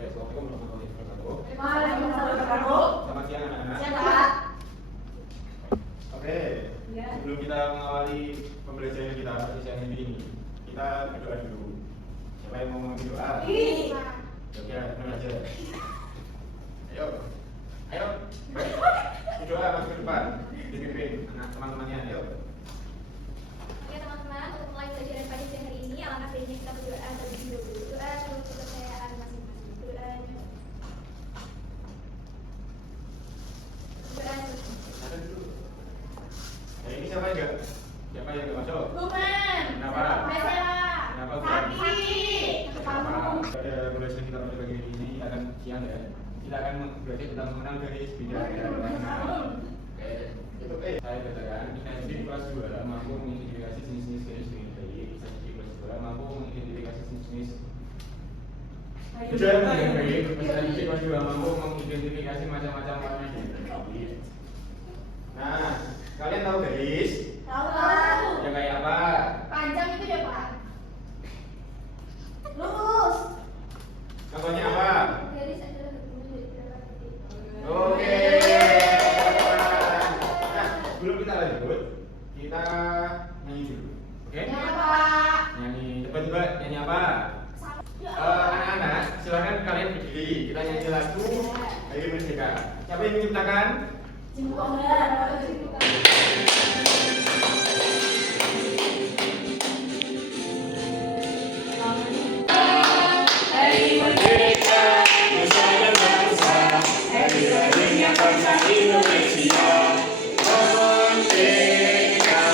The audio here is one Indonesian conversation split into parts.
Assalamualaikum warahmatullahi wabarakatuh. Waalaikumsalam warahmatullahi wabarakatuh. Selamat siang anak-anak. Siang, Pak. Oke. Ya. Sebelum kita mengawali pembelajaran kita pada siang ini, kita berdoa dulu. Siapa yang mau berdoa? Ih. Oke, tenang aja. Ayo, ayo. Baik. Berdoa masuk ke depan. Dipimpin anak teman-temannya. Ayo. Oke teman-teman, untuk mulai pelajaran pada siang hari ini, alangkah baiknya kita berdoa terlebih dahulu. Doa menurut kepercayaan masing-masing. Doa Ada dulu. Ini siapa yang enggak? Siapa yang enggak masuk? Bukan. Kenapa? Mesela. Kenapa? Sakit. Pada pembelajaran kita pada pagi ini akan siang ya. Kita akan belajar tentang mengenal garis bidang dan warna. Oke, itu saya katakan SD kelas 2 mampu mengidentifikasi jenis-jenis garis dengan baik. SD kelas 2 mampu mengidentifikasi jenis-jenis bidang dengan baik. SD kelas 2 mampu mengidentifikasi macam-macam warna dengan baik. Nah, kalian tahu garis? Tahu. Yang kayak apa? Panjang itu ya, Pak. Lurus. Contohnya apa? garis adalah gabungan dari beberapa titik. Oke. Nah, sebelum kita lanjut, kita nyanyi dulu. Oke? Ya, Pak. Nyanyi. Coba nyanyi apa? Anak-anak, silakan kalian berdiri. Kita nyanyi lagu Hari Merdeka. Siapa yang menciptakan? Hari Merdeka, Nusa dan Bangsa, hari lahirnya bangsa Indonesia. Merdeka,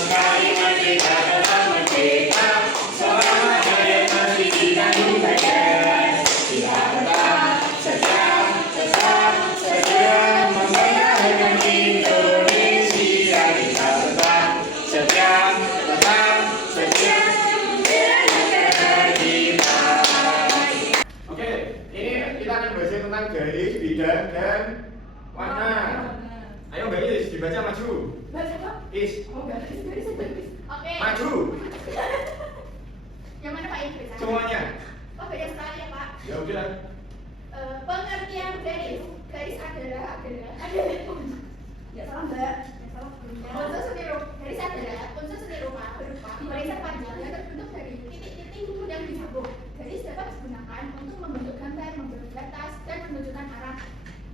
sekali merdeka tetap merdeka, selama jaya masih dikandung badan. Kita tetap setia mempertahankan Indonesia. Kita tetap setia membela kita. Oke, ini kita akan belajar tentang garis, bidang, dan warna. Ayo Mbak Is, dibaca maju. Baca, Pak. Is, Oh, garis. Oke. maju. Yang mana Pak yang baca? Semuanya. Oh beda sekali ya Pak. Ya udah. Pengertian garis. Garis adalah Ya, salah, Mbak. Ya, salah. unsur seni rupa. Garis adalah unsur seni rupa berupa barisan panjang yang terbentuk dari titik-titik yang disambung. Garis dapat digunakan untuk membentuk gambar, membentuk batas, dan menunjukkan arah.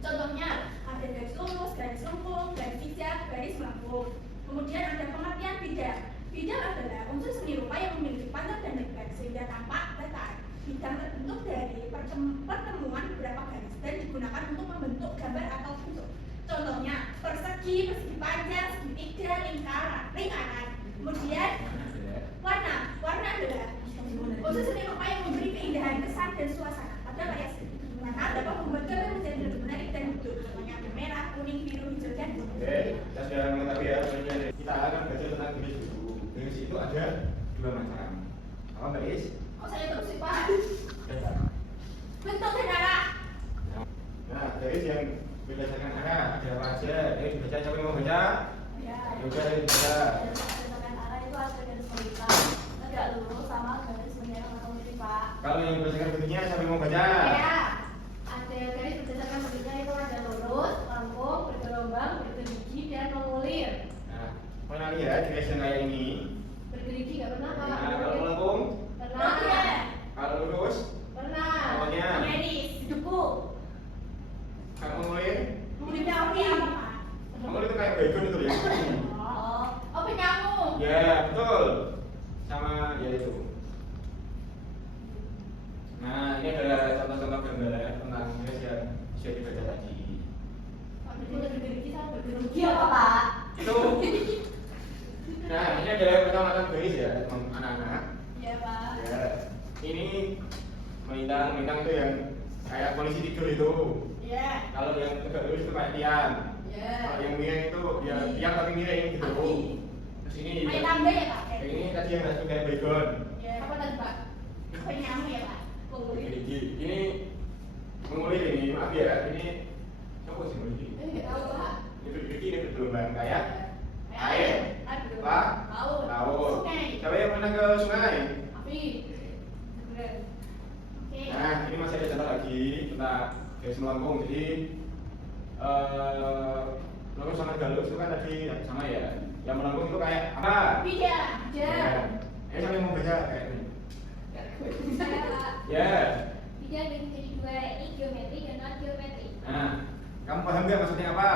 Contohnya ada garis lurus, garis lengkung, garis zigzag, garis melengkung. Kemudian ada pengertian bidang. Bidang adalah unsur seni rupa yang memiliki panjang dan lebar sehingga tampak datar. Bidang terbentuk dari pertemuan beberapa garis dan digunakan untuk membentuk gambar atau bentuk. Contohnya persegi, persegi panjang, segitiga, lingkaran. Kemudian warna adalah unsur seni rupa yang memberi keindahan, kesan, dan suasana pada variasi. Warna dapat membuat gambar menjadi lebih menarik dan hidup. Contohnya ada merah, kuning, biru, hijau, dan biru. Oke, kita sudah mengetahui ya. Kita akan belajar tentang garis dulu. Garis itu ada dua macam. Apa Mbak Is? Oh saya terus sih Pak. Ya. Bentuk dan arah. Nah, garis yang berdasarkan arah ada apa aja? Ayo dibaca, siapa yang mau baca? Ya. Ya udah, ayo dibaca. Berdasarkan arah itu ada garis melintang, tegak lurus sama garis menyerang atau miring, Pak. Kalau yang berdasarkan bentuknya, siapa yang mau baca? Ya. Ada garis berdasarkan bentuknya itu ada lurus, melengkung, bergelombang, bergerigi, dan mengulir. Nah, mana nih ya garis yang kayak ini? Bergerigi nggak pernah, Pak. Nah, kalau melengkung, Pernah. kalau lurus, Pernah. Contohnya? Garis, debu. kalau mengulir, Mulutnya apa, Pak? mengulir itu kayak baygon itu ya? Oh, penyamu. Ya, betul. Sama ya itu. Nah, ini adalah contoh-contoh gambaran tentang garis yang bisa dibaca tadi. Bergerigi sama bergerigi apa, Pak? Itu. Nah, ini adalah macam-macam garis ya, anak-anak. Iya, Pak. Ya, ini melintang itu yang kayak polisi tidur itu. Iya. Kalau yang tegak lurus itu kayak tiang. Iya. Kalau yang miring itu ya tiang tapi miring gitu. Kaki. Terus ini Kayak tangga ya, Pak? yang ini tadi yang masuk kayak baygon. Iya. Apa tadi, Pak? Penyamu ya, Pak? Gerigi. Ini mengulir ini, maaf ya, ini apa sih mengulir? Nggak tahu, Pak. Ini gerigi ini bergelombang kayak air, Air. laut. Sungai. Siapa yang pernah ke sungai? Api. Bener. Oke. Nah, ini masih ada contoh lagi tentang garis melengkung. Jadi melengkung sama galus itu kan tadi sama ya. Yang melengkung itu kayak apa? Bidang. Sampai mau baca kayak ini. Saya Pak. Ya. Bidang yang jadi dua ini geometri dan non geometri. Nah, kamu paham nggak maksudnya apa?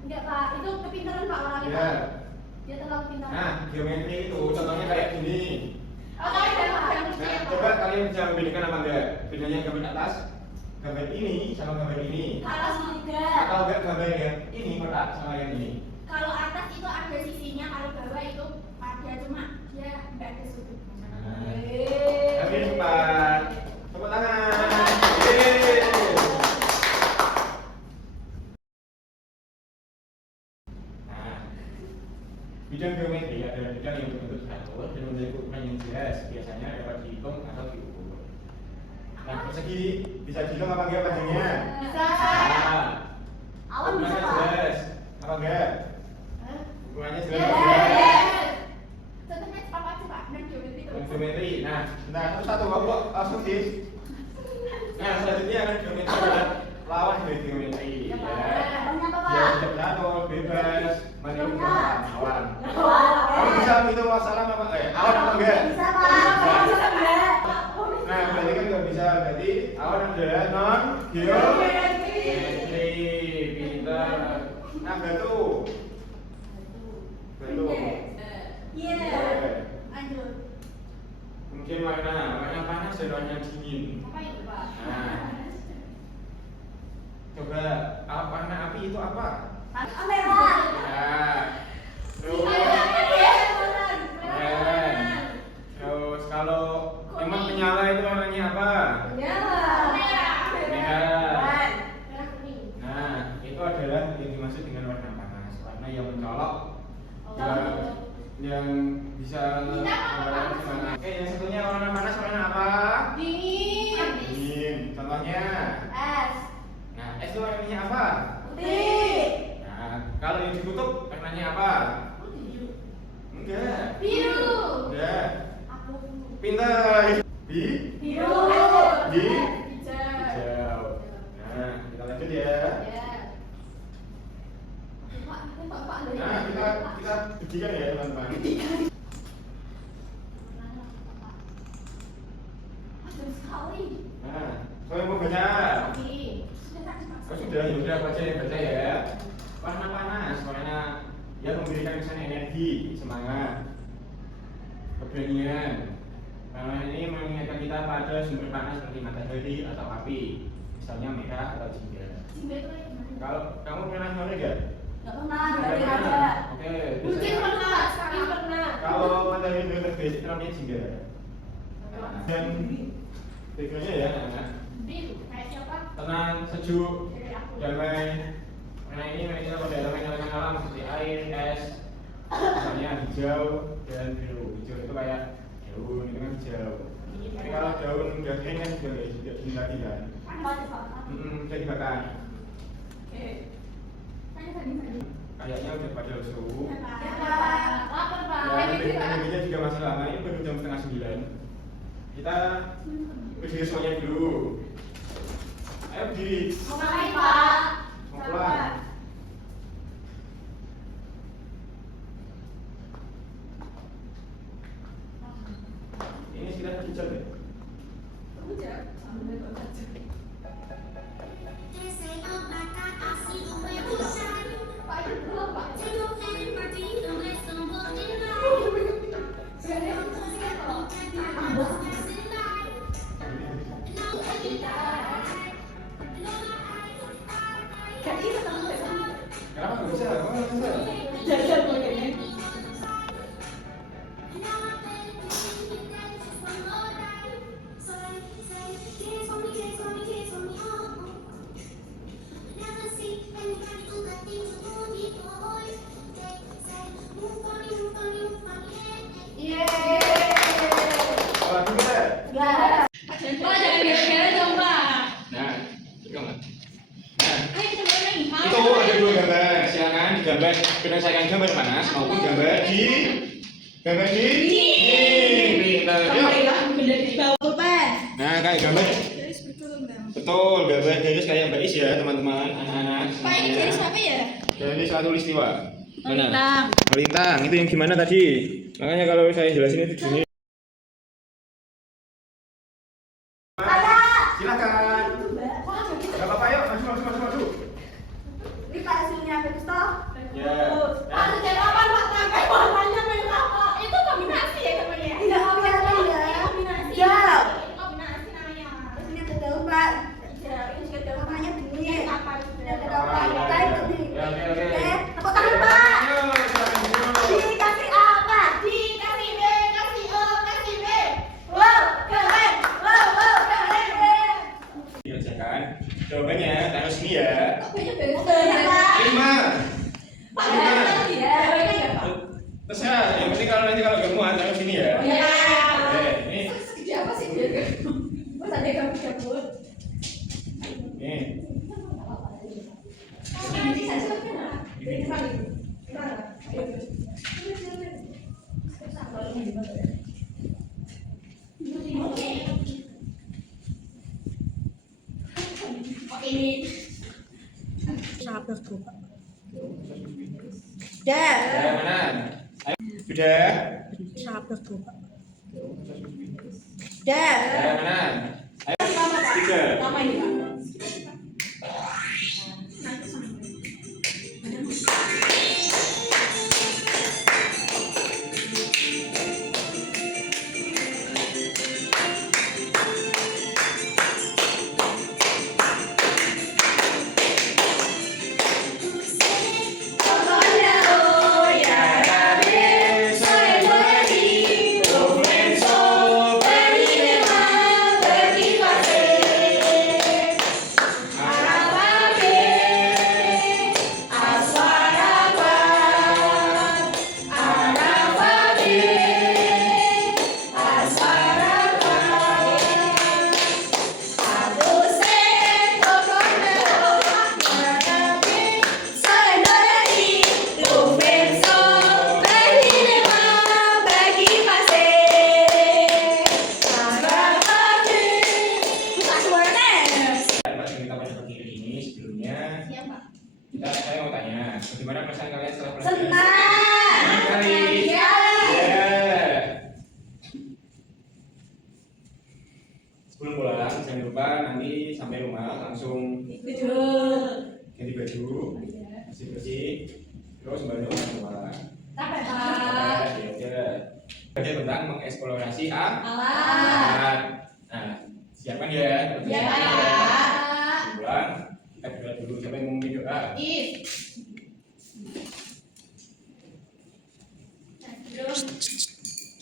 Enggak Pak, itu kepintaran Pak orangnya Ya. Pak. Dia terlalu pintar. Nah, geometri itu contohnya kayak gini. Oh, tahu ya Pak. Nah, coba kalian bisa membedakan apa enggak? Bedanya gambar atas, gambar ini sama gambar ini. Kalau tiga. Atau enggak gambar yang ini kotak sama yang ini. Kalau atas itu ada sisinya, kalau bawah itu ada cuma dia nggak ada sudut. Tapi cepat. Tepuk tangan. Yeay. Nah, bidang geometri adalah bidang yang berbentuk struktur dan memiliki ukuran yang jelas. Biasanya dapat dihitung atau diukur. Nah, persegi bisa dihitung apa enggak panjangnya? Bisa. Nah, Awan bisa ukurannya Pak. jelas. Apa enggak? Hah? Ukurannya Ya. jelas. Contohnya apa aja Pak? Non geometri itu. Dan geometri. Nah, satu kok langsung sih. Nah, selanjutnya kan geometri adalah lawan dari geometri. Ya, Pak. Ya. Lawannya apa, Pak? Dia tidak beratur, bebas, menimbulkan Lawannya. awan. Lawan. Kamu bisa itu masalah apa? Awan apa enggak? Bisa Pak. Bisa enggak? Nah, berarti kan nggak bisa. Berarti awan adalah non geometri. Pintar. Nah, batu. Batu. Iya. Oke. Lanjut. Mungkin warna panas dan warna dingin. Apa itu Pak? Nah, coba warna api itu apa? Merah. Ya. Terus, terus kalau emang menyala itu warnanya apa? Merah. Merah. Merah kuning. Nah, itu adalah yang dimaksud dengan warna panas. Warna yang mencolok, yang bisa membawa semangat. Oke, yang satunya warna panas warna apa? Dingin. Dingin. Contohnya. Es. Nah, es itu warnanya apa? Putih. Nah, kalau yang ditutup warnanya apa? Enggak. Biru. Enggak. Aku. Pintar. Biru. Di Hijau. hijau. Nah, kita lanjut ya. Ya. Pak, Pak. Nah, kita buktikan ya, teman-teman. Aduh sekali. Nah, saya mau baca. Oh, sudah, ya udah baca ya, baca ya. Warna panas, warna yang memberikan kesan energi, semangat, keberanian. Warna ini mengingatkan kita pada sumber panas seperti matahari atau api, misalnya merah atau jingga. Kalau kamu pernah nyore nggak? Enggak pernah, Nggak dari pernah. aja. Oke. Mungkin biasanya- pernah, sekarang pernah. Kalau matahari itu terbit, itu namanya jingga. Dan berikutnya ya, anak-anak. Biru. Kayak siapa? Tenang, sejuk, Dari aku. damai. Nah ini kita pada elemen-elemen alam seperti air, es, misalnya hijau dan biru. Hijau itu kayak daun, itu kan hijau. Tapi kalau daun udah kering kan juga nggak dibakar kan? Apa tuh, Pak? Bisa dibakar. Oke. Kayak tadi. Kayaknya udah pada lesu. Ya, Pak. Lapar, Pak. Ya, energinya juga masih lama. Ini baru jam setengah 9. Kita berdiri semuanya dulu. Ayo berdiri. Mau ngapain, Pak? Mau pulang. Ini sekitar 1 jam ya? Kamu jawab. Sambil baca. Pak, itu belum, Pak. Kenapa nggak bisa? Kamu nggak bisa? Jajan kayaknya. Oh, lagi bisa? Enggak. Pak jangan gara-gara dong Pak. Nah, itu nggak? Nah, Ayo kita mulai lagi. itu ada 2 gambar. Silakan digambar berdasarkan gambar panas maupun gambar di pintar. Yuk. Benda di bawah pulpen. Nah, Kayak gambar. Betul, gambar garis kayak Mbak Is ya teman-teman, anak-anak. Pak, ini garis apa ya? Garis khatulistiwa. Melintang. Melintang, itu yang gimana tadi? Makanya kalau saya jelasin itu gini. Silakan. Gak apa-apa, yuk, maju. Ini Pak hasilnya bagus toh? Ya. Pak, sejak kapan Pak pakai warnanya merah Pak? Itu kombinasi ya namanya? Tidak kombinasi ya. Kombinasi. Jauh. Kombinasi namanya. Terus ini ada daun Pak. Ini juga daun. Warnanya bunyi. Apa itu? Ada apa? Kita itu di. Oke. Tepuk tangan Pak. Ayo, silakan dulu. Dikasih apa? Dikasih B, kasih O, kasih B. Wow, keren. Wow, keren. Dikerjakan. Jawabannya taruh sini ya. Kok banyak banget Pak? 5. Pak, ya. Terserah, yang penting nanti kalau gak muat taruh sini ya. Ya. Oke, ini. Segede apa sih dia? Mas ada kamu cabut. Nih. Nanti saya sebutkan. Ini. Dah. Ya, mana? Ayo. Sudah. Dah. Ya, mana? Ayo. 3. Lama ini Pak. Saya mau tanya, bagaimana perasaan kalian setelah belajar? Senang. Senang sekali. Ya. Ya. Sebelum pulang, jangan lupa nanti sampai rumah langsung ganti baju, bersih-bersih, terus balik orang tua. Sampai Ya. Belajar tentang mengeksplorasi alat. alat. Nah, siapkan ya. Ya, Pak. Sebelum pulang, kita berdoa dulu. Siapa yang mau memimpin doa?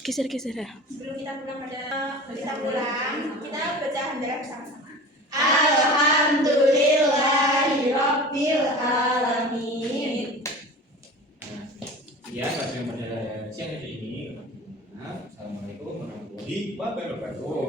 Geser ya. Sebelum kita pulang kita baca hamdalah bersama-sama. Alhamdulillahirabbil alamin. Nah, ya, pelajaran pada siang hari ini. Assalamualaikum warahmatullahi wabarakatuh.